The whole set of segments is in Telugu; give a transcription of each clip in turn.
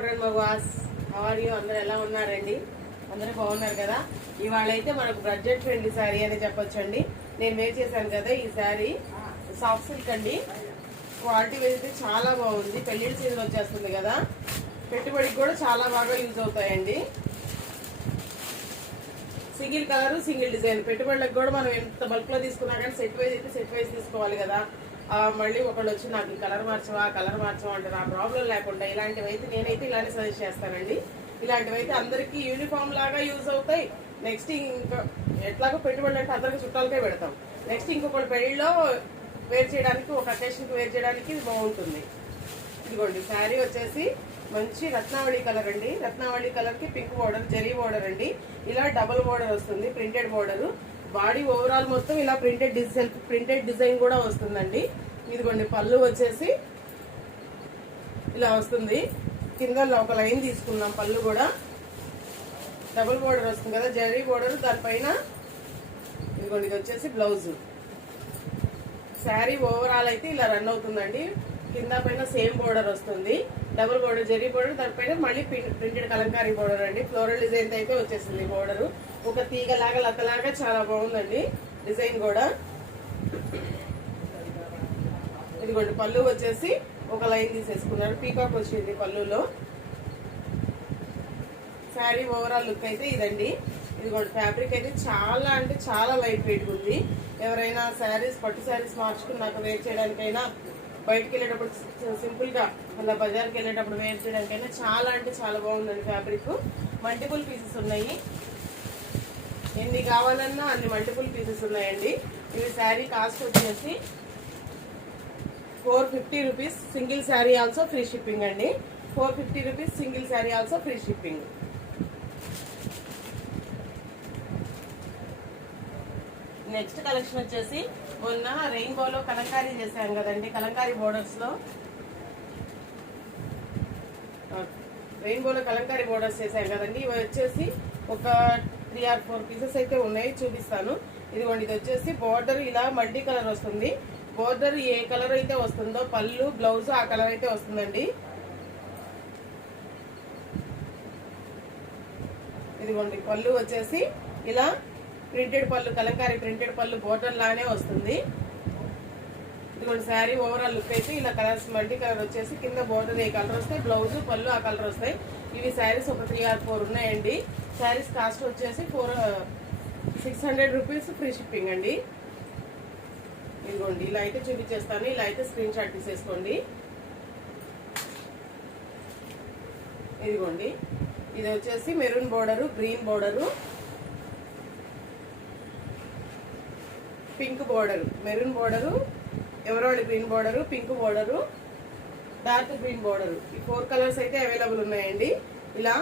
మగవాస్ హవాడియో అందరు ఎలా ఉన్నారండి? అందరూ బాగున్నారు కదా? ఇవాళ అయితే మనకు బడ్జెట్ ఫ్రెండ్లీ శారీ అని చెప్పొచ్చండి. నేను వేర్ చేశాను కదా ఈ శారీ సాఫ్ట్ సిల్క్ అండి. క్వాలిటీ అయితే చాలా బాగుంది. పెళ్ళిళ్ళ సీజన్ వచ్చేస్తుంది కదా. పెట్టుబడికి కూడా చాలా బాగా యూజ్ అవుతాయండి. సింగిల్ కలర్ సింగిల్ డిజైన్ పెట్టుబడులకు కూడా మనం ఎంత బల్క్లో తీసుకున్నా కానీ సెట్ వైజ్ అయితే సెట్ వైజ్ తీసుకోవాలి కదా. మళ్ళీ ఒకళ్ళు వచ్చి నాకు ఈ కలర్ మార్చవా కలర్ మార్చవా అంటే నా ప్రాబ్లం లేకుండా ఇలాంటివి అయితే నేనైతే ఇలాంటి సజెస్ట్ చేస్తానండి. ఇలాంటివి అయితే అందరికీ యూనిఫామ్ లాగా యూజ్ అవుతాయి. నెక్స్ట్ ఇంకా ఎట్లాగో పెట్టుబడి అంటే అందరికి చుట్టాలకే పెడతాం. నెక్స్ట్ ఇంకొకటి పెళ్ళిలో వేర్ చేయడానికి ఒక అకేషన్కి వేర్ చేయడానికి ఇది బాగుంటుంది. ఇదిగోండి శారీ వచ్చేసి మంచి రత్నావళి కలర్ అండి. రత్నావళి కలర్కి పింక్ బోర్డర్ జరీ బోర్డర్ అండి. ఇలా డబుల్ బోర్డర్ వస్తుంది ప్రింటెడ్ బోర్డర్ బాడీ ఓవరాల్ మొత్తం ఇలా ప్రింటెడ్ డిజైన్ ప్రింటెడ్ డిజైన్ కూడా వస్తుందండి. ఇదిగోండి పళ్ళు వచ్చేసి ఇలా వస్తుంది. కింద ఒక లైన్ తీసుకున్నాం పళ్ళు కూడా. డబుల్ బోర్డర్ వస్తుంది కదా జరీ బోర్డర్ దానిపైన ఇదిగోండి ఇది వచ్చేసి బ్లౌజ్. శారీ ఓవరాల్ అయితే ఇలా రన్ అవుతుందండి. కింద పైన సేమ్ బోర్డర్ వస్తుంది. డబుల్ బోర్డర్ జరీ బోర్డర్ దానిపైన మళ్ళీ ప్రింటెడ్ కలంకారీ బోర్డర్ అండి. ఫ్లోరల్ డిజైన్ అయితే వచ్చేసింది బోర్డరు. ఒక తీగలాగా లతలాగా చాలా బాగుందండి. డిజైన్ కూడా. ఇదిగోండి పళ్ళు వచ్చేసి ఒక లైన్ తీసేసుకున్నారు. పీకాక్ వచ్చింది పళ్ళులో. శారీ ఓవరాల్ లుక్ అయితే ఇదండి. ఇదిగోండి ఫ్యాబ్రిక్ అయితే చాలా అంటే చాలా లైట్ వెయిట్గా ఉంది. ఎవరైనా శారీస్ పట్టు శారీస్ మార్చుకున్నాక వేర్ చేయడానికైనా బయటకు వెళ్ళేటప్పుడు సింపుల్గా మళ్ళీ బజార్కి వెళ్ళేటప్పుడు వేర్ చేయడానికైనా చాలా అంటే చాలా బాగుందండి ఫ్యాబ్రిక్. మల్టిపుల్ పీసెస్ ఉన్నాయి. ఎన్ని కావాలన్నా అన్ని మల్టిపుల్ పీసెస్ ఉన్నాయండి. ఇవి శారీ కాస్ట్ వచ్చేసి four fifty rupees single saree also free shipping అండి. Four fifty rupees single saree also free shipping. Next collection వచ్చేసి మొన్న రెయిన్బోలో కలంకారీ చేశాం కదండి కలంకారీ బోర్డర్స్లో. రెయిన్బోలో కలంకారీ బోర్డర్స్ చేశాం కదండి. ఇవి వచ్చేసి ఒక త్రీ ఆర్ ఫోర్ పీసెస్ అయితే ఉన్నాయి చూపిస్తాను. ఇదిగోండి ఇది వచ్చేసి బోర్డర్ ఇలా మల్టీ కలర్ వస్తుంది. బోర్డర్ ఏ కలర్ అయితే వస్తుందో పళ్ళు బ్లౌజ్ ఆ కలర్ అయితే వస్తుందండి. ఇదిగోండి పళ్ళు వచ్చేసి ఇలా ప్రింటెడ్ పళ్ళు కలంకారీ ప్రింటెడ్ పళ్ళు బోర్డర్ లానే వస్తుంది. ఇదిగోండి శారీ ఓవరాల్ లుక్ అయితే ఇలా కలర్స్ మల్టీ కలర్ వచ్చేసి కింద బోర్డర్ ఏ కలర్ వస్తాయి బ్లౌజ్ పళ్ళు ఆ కలర్ వస్తాయి. ఇవి శారీస్ ఒక త్రీ ఆర్ ఫోర్ ఉన్నాయండి. శారీస్ కాస్ట్ వచ్చేసి four six hundred rupees free shipping అండి. ఇదిగోండి ఇలా అయితే చూపించేస్తాను. ఇలా అయితే స్క్రీన్ షాట్ తీసేసుకోండి. ఇదిగోండి ఇది వచ్చేసి maroon border green border pink border maroon border ఎవరోడి green border pink border dark green border. ఈ ఫోర్ కలర్స్ అయితే అవైలబుల్ ఉన్నాయండి. ఇలా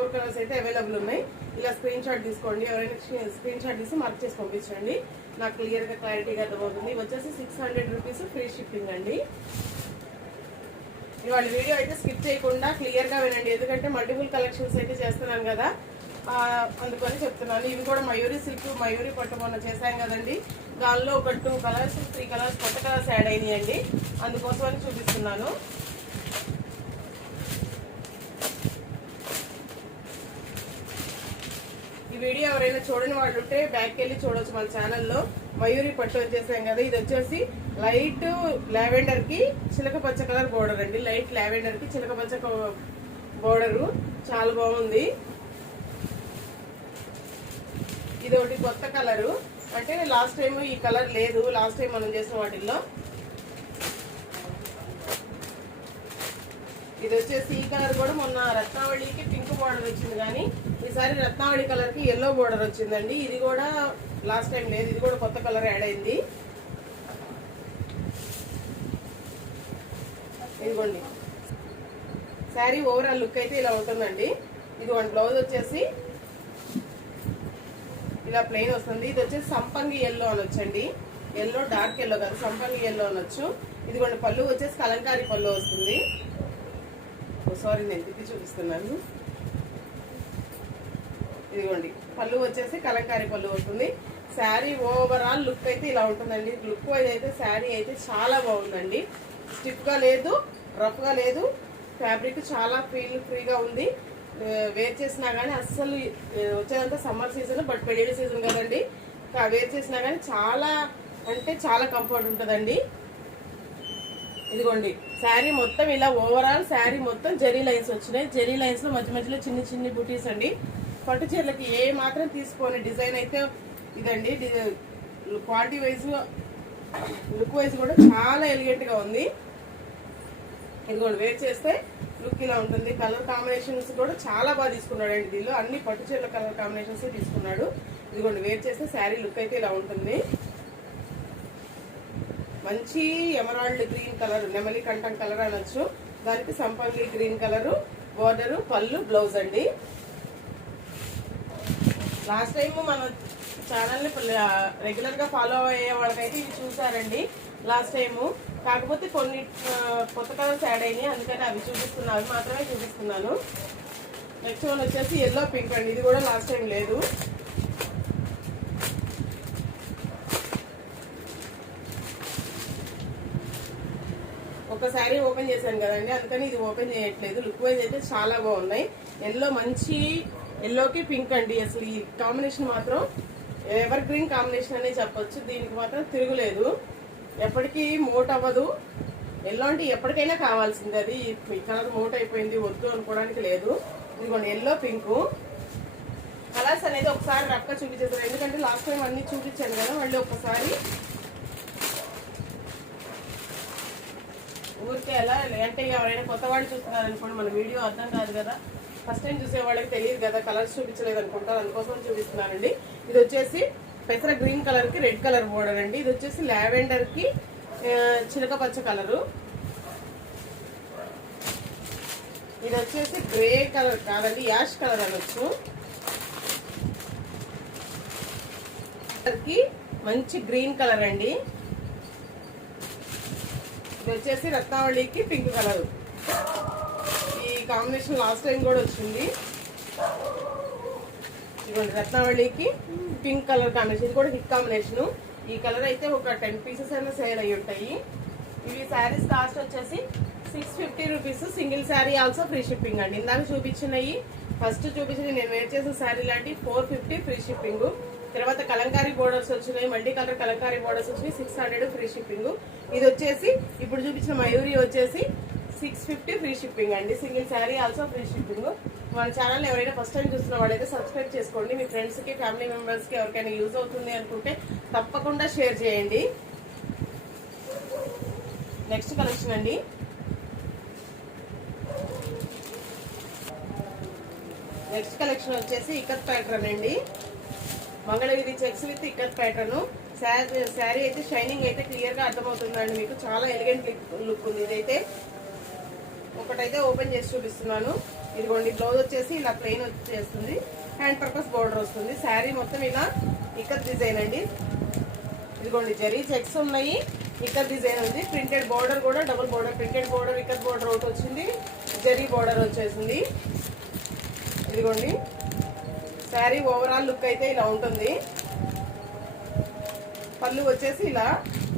ఫోర్ కలర్స్ అయితే అవైలబుల్ ఉన్నాయి. ఇలా స్క్రీన్ షాట్ తీసుకోండి. ఎవరైనా స్క్రీన్ షాట్ తీసి మార్క్ చేసి పంపించండి. నాకు క్లియర్గా క్లారిటీగా అర్థమవుతుంది. వచ్చేసి six hundred rupees free shipping అండి. ఇవాళ వీడియో అయితే స్కిప్ చేయకుండా క్లియర్గా వినండి. ఎందుకంటే మల్టిపుల్ కలెక్షన్స్ అయితే చేస్తున్నాను కదా. అందుకని చెప్తున్నాను. ఇవి కూడా మయూరి సిల్క్ మయూరి పట్టు మొన్న చేశాం కదండి. దానిలో ఒక టూ కలర్స్ త్రీ కలర్స్ కొత్త కలర్స్ యాడ్ అయినాయండి. అందుకోసమని చూపిస్తున్నాను. వీడియో ఎవరైనా చూడని వాళ్ళు ఉంటే బ్యాక్ వెళ్ళి చూడవచ్చు మన ఛానల్లో మయూరి పట్టు వచ్చేసాం కదా ఇది వచ్చేసి లైట్ లావెండర్కి చిలక పచ్చ కలర్ బోర్డర్ అండి. లైట్ లావెండర్కి చిలక పచ్చ బోర్డర్ చాలా బాగుంది. ఇది ఒకటి కొత్త కలరు అంటే లాస్ట్ టైం ఈ కలర్ లేదు. లాస్ట్ టైం మనం చేసిన వాటిల్లో. ఇది వచ్చేసి ఈ కలర్ కూడా మొన్న రత్నావళికి పింక్ బోర్డర్ వచ్చింది కానీ ఈసారి రత్నావళి కలర్కి ఎల్లో బోర్డర్ వచ్చిందండి. ఇది కూడా లాస్ట్ టైం లేదు ఇది కూడా కొత్త కలర్ యాడ్ అయింది. ఇదిగోండి. శారీ ఓవరాల్ లుక్ అయితే ఇలా ఉంటుందండి. ఇదిగోండి బ్లౌజ్ వచ్చేసి ఇలా ప్లెయిన్ వస్తుంది. ఇది వచ్చేసి సంపంగి ఎల్లో అనొచ్చండి. ఎల్లో డార్క్ ఎల్లో కాదు సంపంగి ఎల్లో అనొచ్చు. ఇదిగోండి పళ్ళు వచ్చేసి కలంకారీ పళ్ళు వస్తుంది. సారీ నేను తిప్పి చూపిస్తున్నాను. ఇదిగోండి పళ్ళు వచ్చేసి కలంకారీ పళ్ళు వస్తుంది. శారీ ఓవరాల్ లుక్ అయితే ఇలా ఉంటుందండి. లుక్ వైజ్ అయితే శారీ అయితే చాలా బాగుందండి. స్టిఫ్గా లేదు రఫ్గా లేదు. ఫ్యాబ్రిక్ చాలా ఫీల్ ఫ్రీగా ఉంది. వేర్ చేసినా కానీ అస్సలు వచ్చేదంతా సమ్మర్ సీజన్ బట్ పెళ్ళి సీజన్ కదండి. వేర్ చేసినా కానీ చాలా అంటే చాలా కంఫర్ట్ ఉంటుందండి. ఇదిగోండి శారీ మొత్తం ఇలా ఓవరాల్ శారీ మొత్తం జెరీ లైన్స్ వచ్చినాయి. జెరీ లైన్స్లో మధ్య మధ్యలో చిన్ని చిన్ని బుటీస్ అండి. పట్టు చీరలకి ఏ మాత్రం తీసుకోని డిజైన్ అయితే ఇదండి. క్వాలిటీ వైజ్ లుక్ వైజ్ కూడా చాలా ఎలిగెంట్గా ఉంది. ఇదిగోండి వేర్ చేస్తే లుక్ ఇలా ఉంటుంది. కలర్ కాంబినేషన్స్ కూడా చాలా బాగా తీసుకున్నాడు అండి దీనిలో. అన్ని పట్టు చీరల కలర్ కాంబినేషన్స్ తీసుకున్నాడు. ఇదిగోండి వేర్ చేస్తే శారీ లుక్ అయితే ఇలా ఉంటుంది. మంచి ఎమరాల్డ్ గ్రీన్ కలర్ నెమలి కంఠం కలర్ అనొచ్చు. దానికి సంపంగి గ్రీన్ కలర్ బోర్డరు పళ్ళు బ్లౌజ్ అండి. లాస్ట్ టైం మన ఛానల్ని రెగ్యులర్గా ఫాలో అయ్యే వాళ్ళకైతే ఇవి చూసారండి లాస్ట్ టైము. కాకపోతే కొన్ని కొత్త కలర్స్ యాడ్ అయినాయి అందుకని అవి చూపిస్తున్నాను అవి మాత్రమే చూపిస్తున్నాను. నెక్స్ట్ వన్ వచ్చేసి ఎల్లో పింక్ అండి ఇది కూడా లాస్ట్ టైం లేదు. శారీ ఓపెన్ చేశాను కదండి అందుకని ఇది ఓపెన్ చేయట్లేదు. లుక్ వైజ్ అయితే చాలా బాగున్నాయి. ఎల్లో మంచి ఎల్లోకి పింక్ అండి. అసలు ఈ కాంబినేషన్ మాత్రం ఎవర్ గ్రీన్ కాంబినేషన్ అనే చెప్పొచ్చు. దీనికి మాత్రం తిరుగులేదు. ఎప్పటికీ మోట్ అవ్వదు. ఎల్లో అంటే ఎప్పటికైనా కావాల్సింది అది. ఈ కలర్ మోట్ అయిపోయింది వద్దు అనుకోవడానికి లేదు. ఇదిగోండి ఎల్లో పింక్ కలర్స్ అనేది ఒకసారి రక్క చూపించేసారు ఎందుకంటే లాస్ట్ టైం అన్ని చూపించాను కదా మళ్ళీ ఒకసారి ఊరికే ఎలా అంటే ఎవరైనా కొత్త వాళ్ళు చూస్తున్నారు అనుకోండి మన వీడియో అర్థం కాదు కదా. ఫస్ట్ టైం చూసే వాళ్ళకి తెలియదు కదా కలర్స్ చూపించలేదు అనుకుంటారు అందుకోసం చూపిస్తున్నానండి. ఇది వచ్చేసి పెసర గ్రీన్ కలర్కి రెడ్ కలర్ బోర్డర్ అండి. ఇది వచ్చేసి లావెండర్కి చిలక పచ్చ కలరు. ఇది వచ్చేసి గ్రే కలర్ కాదండి యాష్ కలర్ అనొచ్చు. మంచి గ్రీన్ కలర్ అండి. ఇది వచ్చేసి రత్నావళికి పింక్ కలర్. ఈ కాంబినేషన్ లాస్ట్ టైం కూడా వచ్చింది. ఇదిగోండి రత్నావళికి పింక్ కలర్ కాంబినేషన్. ఇది కూడా హిట్ కాంబినేషన్. ఈ కలర్ అయితే ఒక టెన్ పీసెస్ అయినా సేల్ అయి ఉంటాయి. ఇవి శారీస్ కాస్ట్ వచ్చేసి six fifty rupees. Single sari also free shipping అండి. ఇందాక చూపించినవి. ఫస్ట్ చూపించిన నేను వేర్ చేసిన శారీ లాంటి ఫోర్ ఫిఫ్టీ ఫ్రీ షిప్పింగ్. తర్వాత కలంకారీ బోర్డర్స్ వచ్చినాయి మల్టీ కలర్ కలంకారీ బోర్డర్స్ వచ్చినాయి సిక్స్ హండ్రెడ్ ఫ్రీ షిప్పింగ్ ఇది వచ్చేసి ఇప్పుడు చూపించిన మయూరి వచ్చేసి సిక్స్ ఫిఫ్టీ ఫ్రీ షిప్పింగ్ అండి. Single sari also free shipping మన ఛానల్ ఎవరైనా ఫస్ట్ టైం చూస్తున్న వాళ్ళైతే సబ్స్క్రైబ్ చేసుకోండి. మీ ఫ్రెండ్స్కి ఫ్యామిలీ మెంబర్స్కి ఎవరికైనా యూజ్ అవుతుంది అనుకుంటే తప్పకుండా షేర్ చేయండి. నెక్స్ట్ కలెక్షన్ అండి. నెక్స్ట్ కలెక్షన్ వచ్చేసి ఇకత్ ప్యాటర్న్ అండి. Mangalagiri checks with ikat pattern sari అయితే షైనింగ్ అయితే క్లియర్గా అర్థమవుతుందండి మీకు. చాలా ఎలిగెంట్ లుక్ ఉంది ఇదైతే. ఒకటైతే ఓపెన్ చేసి చూపిస్తున్నాను. ఇదిగోండి బ్లౌజ్ వచ్చేసి ఇలా ప్లెయిన్ వచ్చేస్తుంది. హ్యాండ్ పర్పస్ బోర్డర్ వస్తుంది. శారీ మొత్తం ఇలా ఇక్కత్ డిజైన్ అండి. ఇదిగోండి జరీ చెక్స్ ఉన్నాయి. ఇక్కడ డిజైన్ ఉంది. ప్రింటెడ్ బోర్డర్ కూడా డబుల్ బోర్డర్ ప్రింటెడ్ బోర్డర్ ఇక్కడ బోర్డర్ ఒకటి వచ్చింది. జరీ బోర్డర్ వచ్చేసింది. ఇదిగోండి. శారీ ఓవరాల్ లుక్ అయితే ఇలా ఉంటుంది. పళ్ళు వచ్చేసి ఇలా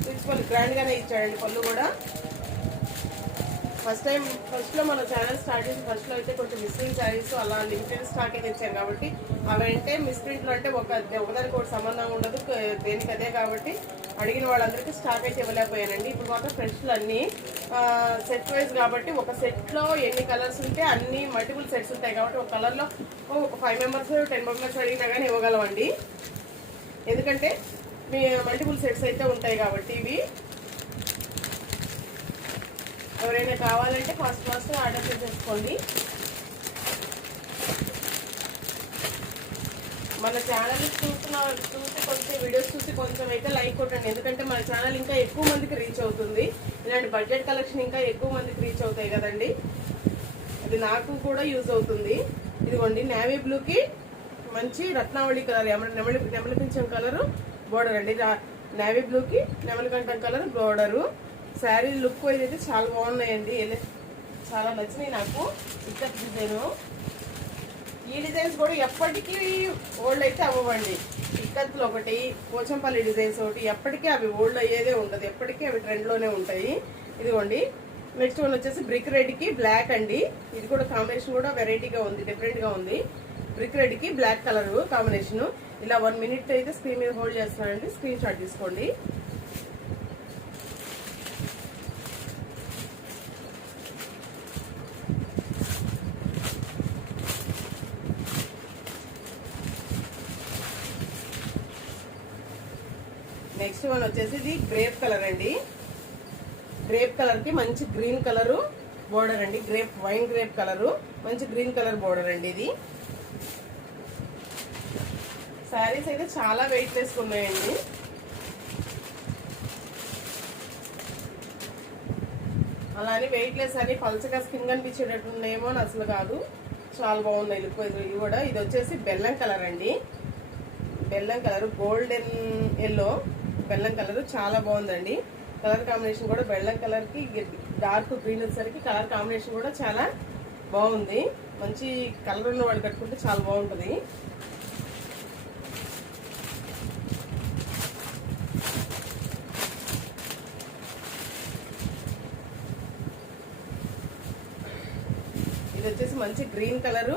ప్రిన్సిపల్ పళ్ళు ఇచ్చాడండి పళ్ళు కూడా. ఫస్ట్ టైం ఫస్ట్లో మన ఛానల్ స్టార్ట్ చేసి ఫస్ట్లో అయితే కొంచెం మిస్ప్రింట్ శారీస్ అలా లిమిటెడ్ స్టాక్ అయితే ఇచ్చారు కాబట్టి అవి అంటే అంటే ఒక ఒకదానికి ఒకటి సంబంధం ఉండదు దేనికి అదే కాబట్టి అడిగిన వాళ్ళందరికీ స్టాక్ అయితే ఇవ్వలేకపోయానండి. ఇప్పుడు మాత్రం ఫ్రెష్లు అన్నీ సెట్ వైజ్ కాబట్టి ఒక సెట్లో ఎన్ని కలర్స్ ఉంటే అన్ని మల్టిపుల్ సెట్స్ ఉంటాయి కాబట్టి ఒక కలర్లో ఒక ఫైవ్ మెంబర్స్ టెన్ మెంబర్స్ అడిగినా కానీ ఇవ్వగలమండి. ఎందుకంటే మీ మల్టిపుల్ సెట్స్ అయితే ఉంటాయి కాబట్టి ఇవి. ఎవరైనా కావాలంటే ఫస్ట్ ఫస్ట్ ఆర్డర్ చేసేసుకోండి. మన ఛానల్ చూస్తున్న చూసి కొంచెం వీడియోస్ చూసి కొంచెం అయితే లైక్ కొట్టండి. ఎందుకంటే మన ఛానల్ ఇంకా ఎక్కువ మందికి రీచ్ అవుతుంది. ఇలాంటి బడ్జెట్ కలెక్షన్ ఇంకా ఎక్కువ మందికి రీచ్ అవుతాయి కదండి. అది నాకు కూడా యూజ్ అవుతుంది. ఇదిగోండి నేవీ బ్లూకి మంచి రత్నావళి కలర్ నెమలి నెమలి కలరు బోర్డర్ అండి. నేవీ బ్లూకి నెమలికంఠం colour border sari look wise అయితే చాలా బాగున్నాయండి. చాలా నచ్చినాయి నాకు. ఇక్కడ డిజైను. ఈ డిజైన్స్ కూడా ఎప్పటికీ ఓల్డ్ అయితే అవ్వండి ఇక్కత్తులు ఒకటి పోచంపల్లి డిజైన్స్ ఒకటి ఎప్పటికీ అవి ఓల్డ్ అయ్యేదే ఉండదు. ఎప్పటికీ అవి ట్రెండ్లోనే ఉంటాయి. ఇదిగోండి. నెక్స్ట్ వన్ వచ్చేసి బ్రిక్ రెడ్కి బ్లాక్ అండి. ఇది కూడా కాంబినేషన్ కూడా వెరైటీగా ఉంది డిఫరెంట్గా ఉంది. బ్రిక్ రెడ్కి బ్లాక్ కలర్ కాంబినేషన్. ఇలా వన్ మినిట్ అయితే స్క్రీన్ మీద హోల్డ్ చేస్తున్నానండి. స్క్రీన్ షాట్ తీసుకోండి నెక్స్ట్ వన్ వచ్చేసి ఇది గ్రేప్ కలర్ అండి. గ్రేప్ కలర్కి మంచి గ్రీన్ కలర్ బోర్డర్ అండి. గ్రేప్ వైన్ గ్రేప్ కలర్ మంచి గ్రీన్ కలర్ బోర్డర్ అండి ఇది. శారీస్ అయితే చాలా వెయిట్ వేసుకున్నాయండి అలానే వెయిట్ లెస్ అని పల్చగా స్కిన్ కనిపించేటట్టు ఉన్నాయేమో అని అసలు కాదు. చాలా బాగున్నాయి లుక్ ఇది కూడా. ఇది వచ్చేసి బెల్లం కలర్ అండి. బెల్లం కలర్ గోల్డెన్ ఎల్లో. బెల్లం కలర్ చాలా బాగుందండి. కలర్ కాంబినేషన్ కూడా బెల్లం కలర్కి డార్క్ గ్రీన్ వచ్చేసరికి కలర్ కాంబినేషన్ కూడా చాలా బాగుంది. మంచి కలర్ ఉన్న వాళ్ళు కట్టుకుంటే చాలా బాగుంటుంది. ఇది వచ్చేసి మంచి గ్రీన్ కలర్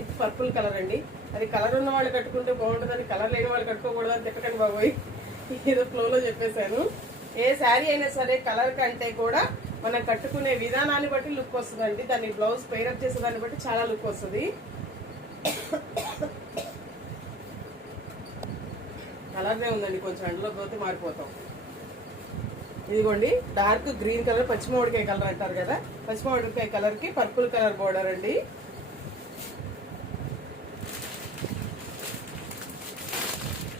ఇది పర్పుల్ కలర్ అండి. అది కలర్ ఉన్న వాళ్ళు కట్టుకుంటే బాగుంటుందని కలర్ లేని వాళ్ళు కట్టుకోకూడదని తిట్టకండి బాబోయ్. ఏదో ఫ్లోలో చెప్పేశాను ఏ శారీ అయినా సరే కలర్ కంటే కూడా మనం కట్టుకునే విధానాన్ని బట్టి లుక్ వస్తుందండి. దాన్ని బ్లౌజ్ పేరప్ చేసే దాన్ని బట్టి చాలా లుక్ వస్తుంది. కలర్నే ఉందండి. కొంచెం ఎండలో పోతే మారిపోతాం. ఇదిగోండి. డార్క్ గ్రీన్ కలర్ పచ్చిమామిడికాయ కలర్ అంటారు కదా. పచ్చిమామిడికాయ కలర్కి పర్పుల్ కలర్ బోర్డర్ అండి.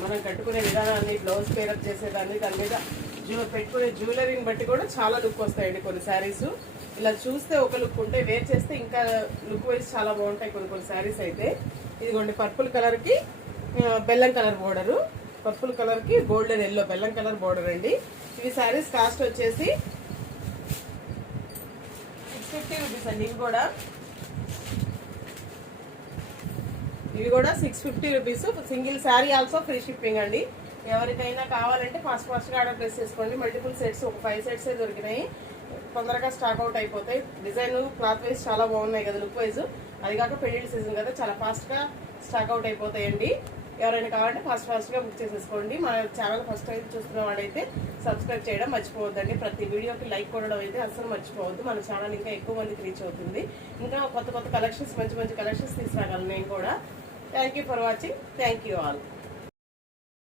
మనం కట్టుకునే విధానాన్ని బ్లౌజ్ పేరప్ చేసేదాన్ని దాని మీద జ్యూ పెట్టుకునే జ్యువెలరీని బట్టి కూడా చాలా లుక్ వస్తాయండి కొన్ని శారీస్. ఇలా చూస్తే ఒక లుక్ ఉంటే వేర్ చేస్తే ఇంకా లుక్ వైజ్ చాలా బాగుంటాయి కొన్ని కొన్ని శారీస్ అయితే. ఇదిగోండి పర్పుల్ కలర్కి బెల్లం కలర్ బోర్డరు. పర్పుల్ కలర్కి గోల్డెన్ ఎల్లో బెల్లం కలర్ బోర్డర్ అండి. ఇవి శారీస్ కాస్ట్ వచ్చేసి సిక్స్ ఫిఫ్టీ రూపీస్ అండి ఇవి కూడా. ఇవి కూడా six fifty rupees single sari also free shipping అండి. ఎవరికైనా కావాలంటే ఫాస్ట్ ఫాస్ట్గా ఆర్డర్ ప్లేస్ చేసుకోండి. మల్టిపుల్ సెట్స్ ఒక ఫైవ్ సెట్స్ దొరికినాయి. తొందరగా స్టాక్ అవుట్ అయిపోతాయి. డిజైన్ క్లాత్ వైజ్ చాలా బాగున్నాయి కదా లుక్ వైజ్ అది కాక పెళ్ళి సీజన్ కదా చాలా ఫాస్ట్గా స్టాక్ అవుట్ అయిపోతాయండి. ఎవరైనా కావాలంటే ఫాస్ట్ ఫాస్ట్గా బుక్ చేసేసుకోండి. మన ఛానల్ ఫస్ట్ టైం చూస్తున్న వాడైతే సబ్స్క్రైబ్ చేయడం మర్చిపోవద్దండి. ప్రతి వీడియోకి లైక్ కొట్టడం అయితే అస్సలు మర్చిపోవద్దు. మన ఛానల్ ఇంకా ఎక్కువ మందికి రీచ్ అవుతుంది. ఇంకా కొత్త కొత్త కలెక్షన్స్ మంచి మంచి కలెక్షన్స్ తీసుకురాగలను నేను కూడా. Thank you for watching. Thank you all.